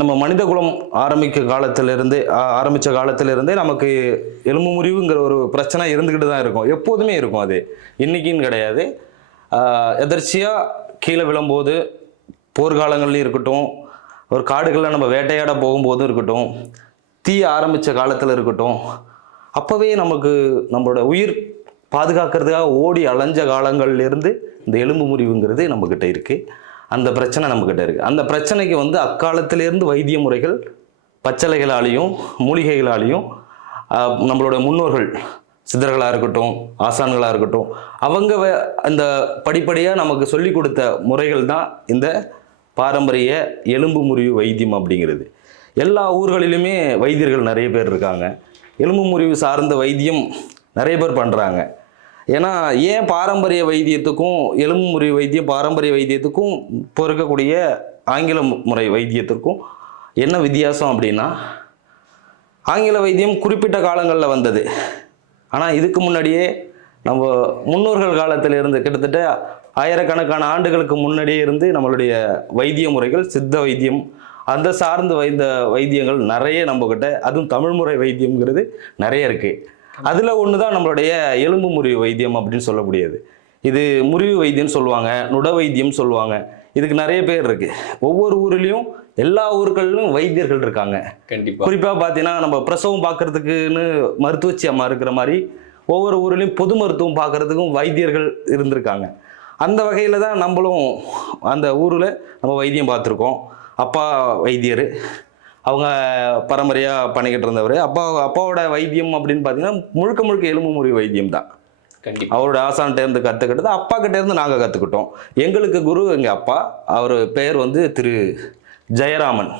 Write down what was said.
நம்ம மனித குலம் ஆரம்பித்த காலத்திலிருந்தே நமக்கு எலும்பு முறிவுங்கிற ஒரு பிரச்சனை இருந்துக்கிட்டு தான் இருக்கும், எப்போதுமே இருக்கும். அது இன்னைக்குன்னு கிடையாது. எதர்ச்சியாக கீழே விழும்போது, போர்க்காலங்கள்லையும் இருக்கட்டும், ஒரு காடுகளில் நம்ம வேட்டையாட போகும்போதும் இருக்கட்டும், தீ ஆரம்பித்த காலத்தில் இருக்கட்டும், அப்போவே நமக்கு நம்மளோட உயிர் பாதுகாக்கிறதுக்காக ஓடி அலைஞ்ச காலங்கள்லேருந்து இந்த எலும்பு முறிவுங்கிறது நம்மக்கிட்ட இருக்குது. அந்த பிரச்சனை நம்மக்கிட்ட இருக்குது. அந்த பிரச்சனைக்கு வந்து அக்காலத்திலேருந்து வைத்திய முறைகள் பச்சளைகளாலேயும் மூலிகைகளாலேயும் நம்மளோட முன்னோர்கள் சித்தர்களாக இருக்கட்டும், ஆசான்களாக இருக்கட்டும், அவங்க அந்த படிப்படியாக நமக்கு சொல்லி கொடுத்த முறைகள் தான் இந்த பாரம்பரிய எலும்பு முறிவு வைத்தியம் அப்படிங்கிறது. எல்லா ஊர்களிலுமே வைத்தியர்கள் நிறைய பேர் இருக்காங்க. எலும்பு முறிவு சார்ந்த வைத்தியம் நிறைய பேர் பண்ணுறாங்க. ஏன்னா ஏன் பாரம்பரிய வைத்தியத்துக்கும் எலும்பு முறிவு வைத்தியம் பாரம்பரிய வைத்தியத்துக்கும் இப்போ இருக்கக்கூடிய ஆங்கில முறை வைத்தியத்திற்கும் என்ன வித்தியாசம் அப்படின்னா, ஆங்கில வைத்தியம் குறிப்பிட்ட காலங்களில் வந்தது. ஆனால் இதுக்கு முன்னாடியே நம்ம முன்னோர்கள் காலத்திலிருந்து கிட்டத்தட்ட ஆயிரக்கணக்கான ஆண்டுகளுக்கு முன்னாடியே இருந்து நம்மளுடைய வைத்திய முறைகள் சித்த வைத்தியம் அந்த சார்ந்து வைத்தியங்கள் நிறைய நம்மக்கிட்ட, அதுவும் தமிழ்முறை வைத்தியம்ங்கிறது நிறைய இருக்குது. அதில் ஒன்று தான் நம்மளுடைய எலும்பு முறிவு வைத்தியம் அப்படின்னு சொல்லக்கூடியது. இது முறிவு வைத்தியம்னு சொல்லுவாங்க, நுட வைத்தியம் சொல்லுவாங்க. இதுக்கு நிறைய பேர் இருக்குது. ஒவ்வொரு ஊர்லேயும் எல்லா ஊர்களிலும் வைத்தியர்கள் இருக்காங்க. கண்டிப்பாக குறிப்பாக பார்த்தீங்கன்னா நம்ம பிரசவம் பார்க்கறதுக்குன்னு மருத்துவச்சி அம்மா இருக்கிற மாதிரி ஒவ்வொரு ஊர்லேயும் பொது மருத்துவம் பார்க்கறதுக்கும் வைத்தியர்கள் இருந்திருக்காங்க. அந்த வகையில் தான் நம்மளும் அந்த ஊரில் நம்ம வைத்தியம் பார்த்துருக்கோம். அப்பா வைத்தியர், அவங்க பரம்பரையாக பண்ணிக்கிட்டு இருந்தவர். அப்பாவோட வைத்தியம் அப்படின்னு பார்த்தீங்கன்னா முழுக்க முழுக்க எலும்பு முறிவு வைத்தியம் தான். கண்டிப்பாக அவரோட ஆசான்கிட்ட இருந்து கற்றுக்கிட்டது, அப்பா கிட்டே இருந்து நாங்கள் கற்றுக்கிட்டோம். எங்களுக்கு குரு எங்கள் அப்பா, அவர் பெயர் வந்து திரு ஜெயராமன்.